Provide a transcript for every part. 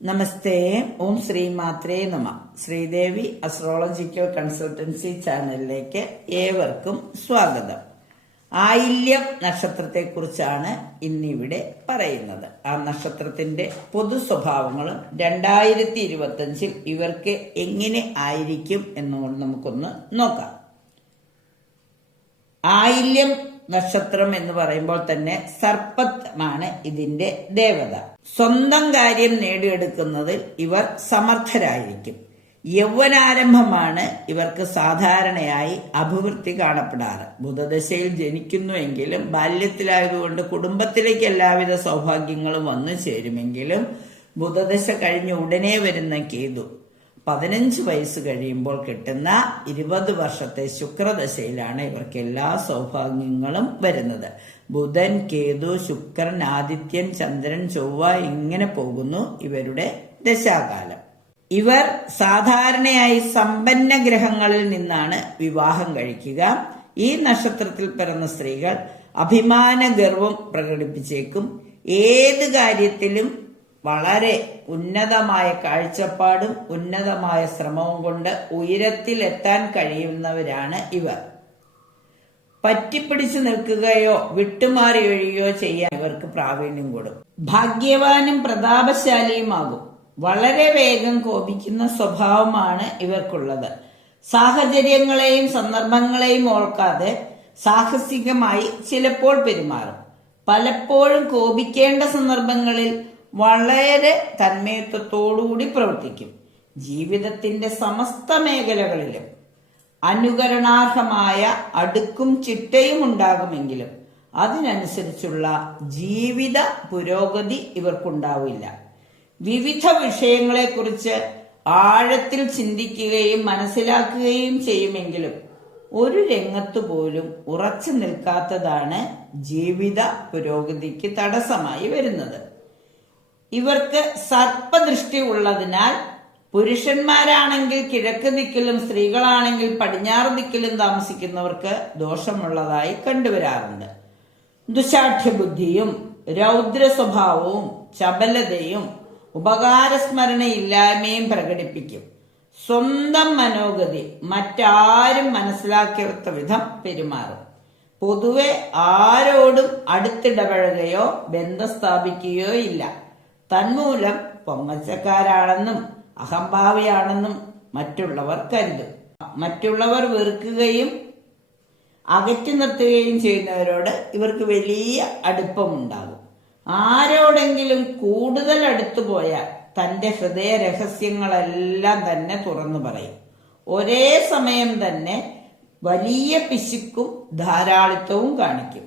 നമസ്തേ. ഓം ശ്രീ മാത്രേ നമ. Sridevi astrological consultancy ചാനലിലേക്ക് ഏവർക്കും സ്വാഗതം. ആയില്യം നക്ഷത്രത്തെ കുറിച്ചാണ് ഇന്നിവിടെ പറയുന്നത്. ആ നക്ഷത്രത്തിന്റെ പൊതു സ്വഭാവങ്ങളും 2025 ഇവർക്ക് എങ്ങനെ ആയിരിക്കും എന്നുകൊണ്ട് നമുക്കൊന്ന് നോക്കാം. ആയില്യം നക്ഷത്രം എന്ന് പറയുമ്പോൾ തന്നെ സർപ്പമാണ് ഇതിന്റെ ദേവത. സ്വന്തം കാര്യം നേടിയെടുക്കുന്നതിൽ ഇവർ സമർത്ഥരായിരിക്കും. യൗവനാരംഭമാണ് ഇവർക്ക് സാധാരണയായി അഭിവൃദ്ധി കാണപ്പെടാറ്. ബുധദശയിൽ ജനിക്കുന്നുവെങ്കിലും ബാല്യത്തിലായതുകൊണ്ട് കുടുംബത്തിലേക്ക് എല്ലാവിധ സൗഭാഗ്യങ്ങളും വന്നു ചേരുമെങ്കിലും ബുധദശ കഴിഞ്ഞ ഉടനെ വരുന്ന കേതു 15 വയസ്സ് കഴിയുമ്പോൾ കിട്ടുന്ന 20 വർഷത്തെ ശുക്രദശയിലാണ് ഇവർക്ക് എല്ലാ സൗഭാഗ്യങ്ങളും വരുന്നത്. ബുധൻ, കേതു, ശുക്രൻ, ആദിത്യൻ, ചന്ദ്രൻ, ചൊവ്വ ഇങ്ങനെ പോകുന്നു ഇവരുടെ ദശാകാലം. ഇവർ സാധാരണയായി സമ്പന്ന ഗ്രഹങ്ങളിൽ നിന്നാണ് വിവാഹം കഴിക്കുക. ഈ നക്ഷത്രത്തിൽ പിറന്ന സ്ത്രീകൾ അഭിമാന ഗർവം പ്രകടിപ്പിച്ചേക്കും. ഏത് കാര്യത്തിലും വളരെ ഉന്നതമായ കാഴ്ചപ്പാടും ഉന്നതമായ ശ്രമവും കൊണ്ട് ഉയരത്തിലെത്താൻ കഴിയുന്നവരാണ് ഇവർ. പറ്റിപ്പിടിച്ചു നിൽക്കുകയോ വിട്ടുമാറി ഒഴിയുകയോ ചെയ്യാൻ ഇവർക്ക് പ്രാവീണ്യം കൊടുക്കും. ഭാഗ്യവാനും പ്രതാപശാലിയുമാകും. വളരെ വേഗം കോപിക്കുന്ന സ്വഭാവമാണ് ഇവർക്കുള്ളത്. സാഹചര്യങ്ങളെയും സന്ദർഭങ്ങളെയും ഓർക്കാതെ സാഹസികമായി ചിലപ്പോൾ പെരുമാറും. പലപ്പോഴും കോപിക്കേണ്ട സന്ദർഭങ്ങളിൽ വളരെ തന്മയത്വത്തോടുകൂടി പ്രവർത്തിക്കും. ജീവിതത്തിന്റെ സമസ്ത മേഖലകളിലും അനുകരണാർഹമായ അടുക്കും ചിട്ടയും ഉണ്ടാകുമെങ്കിലും അതിനനുസരിച്ചുള്ള ജീവിത പുരോഗതി ഇവർക്കുണ്ടാവില്ല. വിവിധ വിഷയങ്ങളെക്കുറിച്ച് ആഴത്തിൽ ചിന്തിക്കുകയും മനസ്സിലാക്കുകയും ചെയ്യുമെങ്കിലും ഒരു രംഗത്തു പോലും ഉറച്ചു നിൽക്കാത്തതാണ് ജീവിത പുരോഗതിക്ക് തടസ്സമായി വരുന്നത്. ഇവർക്ക് സർപ്പദൃഷ്ടി ഉള്ളതിനാൽ പുരുഷന്മാരാണെങ്കിൽ കിഴക്ക് ദിക്കിലും സ്ത്രീകളാണെങ്കിൽ പടിഞ്ഞാറ് ദിക്കിലും താമസിക്കുന്നവർക്ക് ദോഷമുള്ളതായി കണ്ടുവരാറുണ്ട്. ദുശാഠ്യബുദ്ധിയും രൗദ്ര സ്വഭാവവും ചപലതയും ഉപകാരസ്മരണയില്ലായ്മയും പ്രകടിപ്പിക്കും. സ്വന്തം മനോഗതി മറ്റാരും മനസ്സിലാക്കാത്ത വിധം പെരുമാറും. പൊതുവെ ആരോടും അടുത്തിടപഴകുകയോ ബന്ധം സ്ഥാപിക്കുകയോ ഇല്ല. തന്മൂലം പൊങ്ങച്ചക്കാരാണെന്നും അഹംഭാവിയാണെന്നും മറ്റുള്ളവർ കരുതും. മറ്റുള്ളവർ വെറുക്കുകയും അകറ്റി നിർത്തുകയും ചെയ്യുന്നവരോട് ഇവർക്ക് വലിയ അടുപ്പമുണ്ടാകും. ആരോടെങ്കിലും കൂടുതൽ അടുത്തു പോയാൽ തന്റെ ഹൃദയ രഹസ്യങ്ങളെല്ലാം തന്നെ തുറന്നു പറയും. ഒരേ സമയം തന്നെ വലിയ പിശുക്കും ധാരാളിത്തവും കാണിക്കും.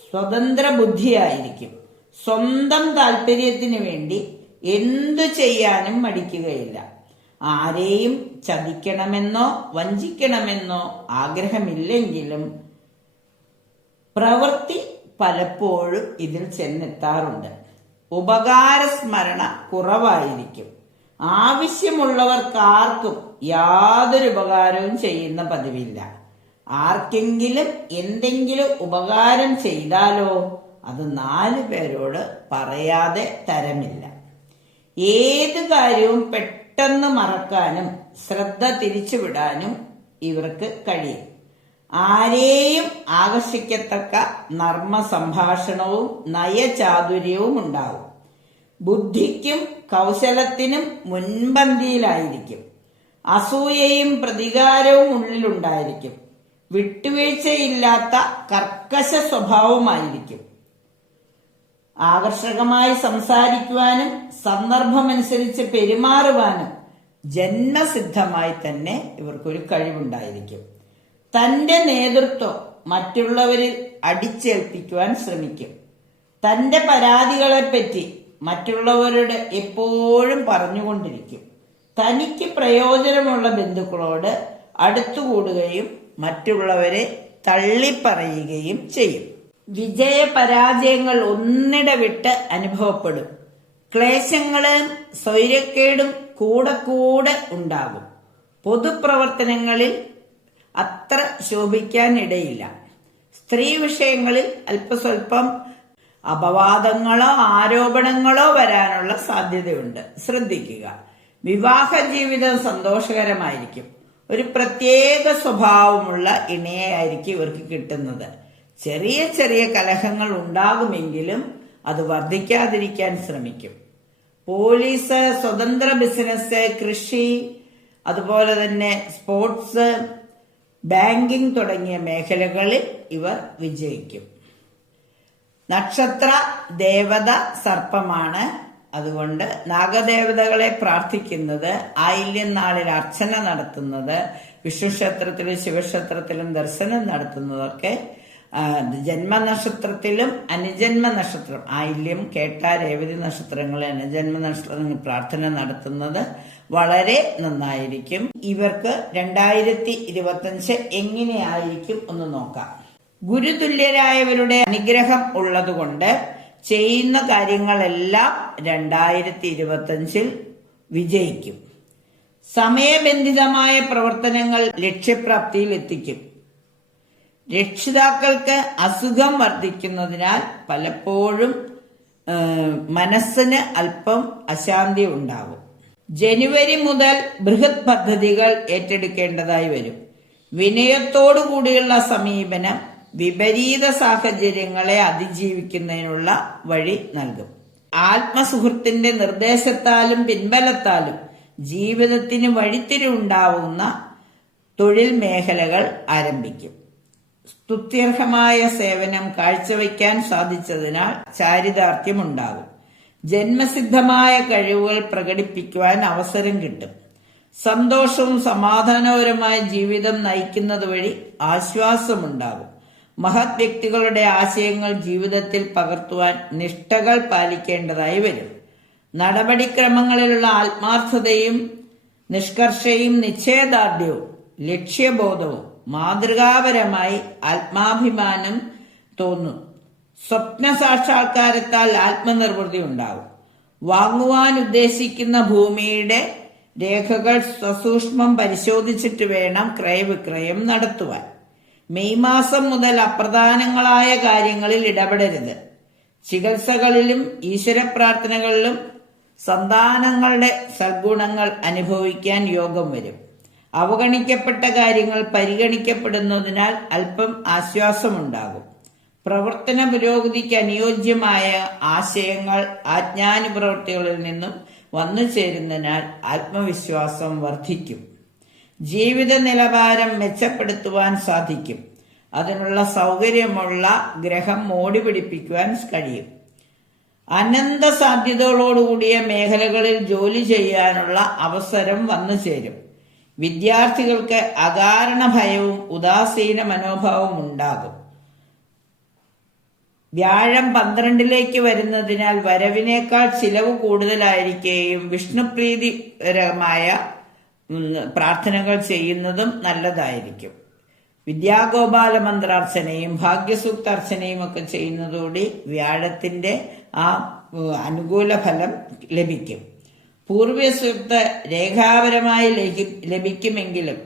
സ്വതന്ത്ര ബുദ്ധിയായിരിക്കും. സ്വന്തം താല്പര്യത്തിന് വേണ്ടി എന്തു ചെയ്യാനും മടിക്കുകയില്ല. ആരെയും ചതിക്കണമെന്നോ വഞ്ചിക്കണമെന്നോ ആഗ്രഹമില്ലെങ്കിലും പ്രവൃത്തി പലപ്പോഴും ഇതിൽ ചെന്നെത്താറുണ്ട്. ഉപകാരസ്മരണ കുറവായിരിക്കും. ആവശ്യമുള്ളവർക്കാർക്കും യാതൊരു ഉപകാരവും ചെയ്യുന്ന പതിവില്ല. ആർക്കെങ്കിലും എന്തെങ്കിലും ഉപകാരം ചെയ്താലോ അത് 4 പേരോട് പറയാതെ തരമില്ല. ഏത് കാര്യവും പെട്ടെന്ന് മറക്കാനും ശ്രദ്ധ തിരിച്ചുവിടാനും ഇവർക്ക് കഴിയും. ആരെയും ആകർഷിക്കത്തക്ക നർമ്മ സംഭാഷണവും നയചാതുര്യവും ഉണ്ടാവും. ബുദ്ധിക്കും കൗശലത്തിനും മുൻപന്തിയിലായിരിക്കും. അസൂയയും പ്രതികാരവും ഉള്ളിലുണ്ടായിരിക്കും. വിട്ടുവീഴ്ചയില്ലാത്ത കർക്കശ സ്വഭാവമായിരിക്കും. ആകർഷകമായി സംസാരിക്കുവാനും സന്ദർഭമനുസരിച്ച് പെരുമാറുവാനും ജന്മസിദ്ധമായി തന്നെ ഇവർക്കൊരു കഴിവുണ്ടായിരിക്കും. തന്റെ നേതൃത്വം മറ്റുള്ളവരിൽ അടിച്ചേൽപ്പിക്കുവാൻ ശ്രമിക്കും. തന്റെ പരാതികളെപ്പറ്റി മറ്റുള്ളവരോട് എപ്പോഴും പറഞ്ഞുകൊണ്ടിരിക്കും. തനിക്ക് പ്രയോജനമുള്ള ബന്ധുക്കളോട് അടുത്തുകൂടുകയും മറ്റുള്ളവരെ തള്ളിപ്പറയുകയും ചെയ്യും. വിജയപരാജയങ്ങൾ ഒന്നിടവിട്ട് അനുഭവപ്പെടും. ക്ലേശങ്ങളും സ്വൈര്യക്കേടും കൂടെ കൂടെ ഉണ്ടാകും. പൊതുപ്രവർത്തനങ്ങളിൽ അത്ര ശോഭിക്കാനിടയില്ല. സ്ത്രീ വിഷയങ്ങളിൽ അല്പസ്വല്പം അപവാദങ്ങളോ ആരോപണങ്ങളോ വരാനുള്ള സാധ്യതയുണ്ട്. ശ്രദ്ധിക്കുക. വിവാഹ ജീവിതം സന്തോഷകരമായിരിക്കും. ഒരു പ്രത്യേക സ്വഭാവമുള്ള ഇണയായിരിക്കും ഇവർക്ക് കിട്ടുന്നത്. ചെറിയ ചെറിയ കലഹങ്ങൾ ഉണ്ടാകുമെങ്കിലും അത് വർദ്ധിക്കാതിരിക്കാൻ ശ്രമിക്കും. പോലീസ്, സ്വതന്ത്ര ബിസിനസ്, കൃഷി, അതുപോലെ തന്നെ സ്പോർട്സ്, ബാങ്കിംഗ് തുടങ്ങിയ മേഖലകളിൽ ഇവർ വിജയിക്കും. നക്ഷത്ര ദേവത സർപ്പമാണ്. അതുകൊണ്ട് നാഗദേവതകളെ പ്രാർത്ഥിക്കുന്നത്, ആയില്യം നാളിൽ അർച്ചന നടത്തുന്നത്, വിഷ്ണുക്ഷേത്രത്തിലും ശിവക്ഷേത്രത്തിലും ദർശനം നടത്തുന്നതൊക്കെ, ജന്മനക്ഷത്രത്തിലും അനുജന്മ നക്ഷത്രം, ആയില്യം, കേട്ട, രേവതി നക്ഷത്രങ്ങളെ അനുജന്മ നക്ഷത്രങ്ങൾ പ്രാർത്ഥന നടത്തുന്നത് വളരെ നന്നായിരിക്കും. ഇവർക്ക് 2025 എങ്ങനെയായിരിക്കും ഒന്ന് നോക്കാം. ഗുരുതുല്യരായവരുടെ അനുഗ്രഹം ഉള്ളതുകൊണ്ട് ചെയ്യുന്ന കാര്യങ്ങളെല്ലാം 2025 വിജയിക്കും. സമയബന്ധിതമായ പ്രവർത്തനങ്ങൾ ലക്ഷ്യപ്രാപ്തിയിൽ എത്തിക്കും. രക്ഷിതാക്കൾക്ക് അസുഖം വർദ്ധിക്കുന്നതിനാൽ പലപ്പോഴും മനസ്സിന് അല്പം അശാന്തി ഉണ്ടാകും. ജനുവരി മുതൽ ബൃഹത് പദ്ധതികൾ ഏറ്റെടുക്കേണ്ടതായി വരും. വിനയത്തോടു കൂടിയുള്ള സമീപനം വിപരീത സാഹചര്യങ്ങളെ അതിജീവിക്കുന്നതിനുള്ള വഴി നൽകും. ആത്മസുഹൃത്തിന്റെ നിർദ്ദേശത്താലും പിൻബലത്താലും ജീവിതത്തിന് വഴിത്തിരിവുണ്ടാവുന്ന തൊഴിൽ മേഖലകൾ ആരംഭിക്കും. സ്തുത്യർഹമായ സേവനം കാഴ്ചവെക്കാൻ സാധിച്ചതിനാൽ ചാരിതാർത്ഥ്യമുണ്ടാകും. ജന്മസിദ്ധമായ കഴിവുകൾ പ്രകടിപ്പിക്കുവാൻ അവസരം കിട്ടും. സന്തോഷവും സമാധാനപരമായ ജീവിതം നയിക്കുന്നത് വഴി ആശ്വാസമുണ്ടാകും. മഹത് വ്യക്തികളുടെ ആശയങ്ങൾ ജീവിതത്തിൽ പകർത്തുവാൻ നിഷ്ഠകൾ പാലിക്കേണ്ടതായി വരും. നടപടിക്രമങ്ങളിലുള്ള ആത്മാർത്ഥതയും നിഷ്കർഷയും നിശ്ചയദാർഢ്യവും ലക്ഷ്യബോധവും മാതൃകാപരമായി ആത്മാഭിമാനം തോന്നും. സ്വപ്ന സാക്ഷാത്കാരത്താൽ ആത്മനിർവൃതി ഉണ്ടാകും. വാങ്ങുവാൻ ഉദ്ദേശിക്കുന്ന ഭൂമിയുടെ രേഖകൾ സസൂക്ഷ്മം പരിശോധിച്ചിട്ട് വേണം ക്രയവിക്രയം നടത്തുവാൻ. മെയ് മാസം മുതൽ അപ്രധാനങ്ങളായ കാര്യങ്ങളിൽ ഇടപെടരുത്. ചികിത്സകളിലും ഈശ്വരപ്രാർത്ഥനകളിലും സന്താനങ്ങളുടെ സദ്ഗുണങ്ങൾ അനുഭവിക്കാൻ യോഗം വരും. അവഗണിക്കപ്പെട്ട കാര്യങ്ങൾ പരിഗണിക്കപ്പെടുന്നതിനാൽ അല്പം ആശ്വാസമുണ്ടാകും. പ്രവർത്തന പുരോഗതിക്ക് അനുയോജ്യമായ ആശയങ്ങൾ ആജ്ഞാനുപ്രവൃത്തികളിൽ നിന്നും വന്നു ചേരുന്നതിനാൽ ആത്മവിശ്വാസം വർദ്ധിക്കും. ജീവിത നിലവാരം മെച്ചപ്പെടുത്തുവാൻ സാധിക്കും. അതിനുള്ള സൗകര്യമുള്ള ഗ്രഹം മോടി പിടിപ്പിക്കുവാൻ കഴിയും. അനന്ത സാധ്യതകളോടുകൂടിയ മേഖലകളിൽ ജോലി ചെയ്യാനുള്ള അവസരം വന്നു ചേരും. വിദ്യാർത്ഥികൾക്ക് അകാരണ ഭയവും ഉദാസീന മനോഭാവവും ഉണ്ടാകും. വ്യാഴം 12ലേക്ക് വരുന്നതിനാൽ വരവിനേക്കാൾ ചിലവ് കൂടുതലായിരിക്കുകയും വിഷ്ണുപ്രീതികരമായ പ്രാർത്ഥനകൾ ചെയ്യുന്നതും നല്ലതായിരിക്കും. വിദ്യാഗോപാല മന്ത്രാർച്ചനയും ഭാഗ്യസൂക്ത അർച്ചനയും ഒക്കെ ചെയ്യുന്നതോടെ വ്യാഴത്തിന്റെ ആ അനുകൂല ഫലം ലഭിക്കും. പൂർവ്വസൂക്ത രേഖാപരമായി ലഭിക്കുമെങ്കിലും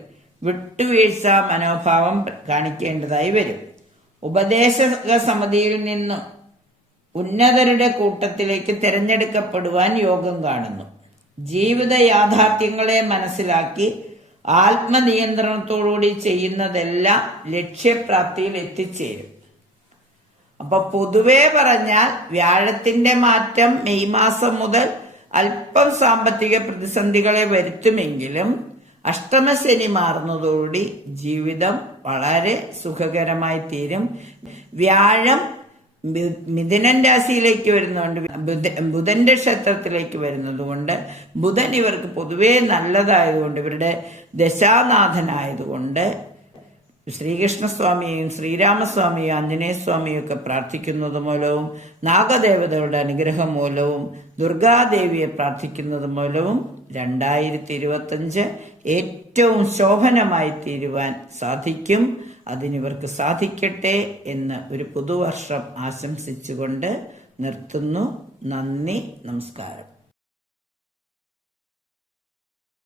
വിട്ടുവീഴ്ച മനോഭാവം കാണിക്കേണ്ടതായി വരും. ഉപദേശക സമിതിയിൽ നിന്നും ഉന്നതരുടെ കൂട്ടത്തിലേക്ക് തിരഞ്ഞെടുക്കപ്പെടുവാൻ യോഗം കാണുന്നു. ജീവിത യാഥാർത്ഥ്യങ്ങളെ മനസ്സിലാക്കി ആത്മനിയന്ത്രണത്തോടുകൂടി ചെയ്യുന്നതെല്ലാം ലക്ഷ്യപ്രാപ്തിയിൽ എത്തിച്ചേരും. അപ്പൊ പൊതുവെ പറഞ്ഞാൽ വ്യാഴത്തിന്റെ മാറ്റം മെയ് മാസം മുതൽ അല്പം സാമ്പത്തിക പ്രതിസന്ധികളെ വരുത്തുമെങ്കിലും അഷ്ടമശനി മാറുന്നതോടുകൂടി ജീവിതം വളരെ സുഖകരമായി തീരും. വ്യാഴം മിഥുനൻ രാശിയിലേക്ക് വരുന്നതുകൊണ്ട് ബുധന്റെ ക്ഷേത്രത്തിലേക്ക് വരുന്നത് കൊണ്ട് ബുധൻ ഇവർക്ക് പൊതുവേ നല്ലതായതുകൊണ്ട് ഇവരുടെ ദശാനാഥനായതുകൊണ്ട് ശ്രീകൃഷ്ണസ്വാമിയെയും ശ്രീരാമസ്വാമിയും ആഞ്ജനേയസ്വാമിയും ഒക്കെ പ്രാർത്ഥിക്കുന്നത് മൂലവും നാഗദേവതകളുടെ അനുഗ്രഹം മൂലവും ദുർഗാദേവിയെ പ്രാർത്ഥിക്കുന്നത് മൂലവും 2025 ഏറ്റവും ശോഭനമായി തീരുവാൻ സാധിക്കും. അതിനിവർക്ക് സാധിക്കട്ടെ എന്ന് ഒരു പുതുവർഷം ആശംസിച്ചുകൊണ്ട് നിർത്തുന്നു. നന്ദി, നമസ്കാരം.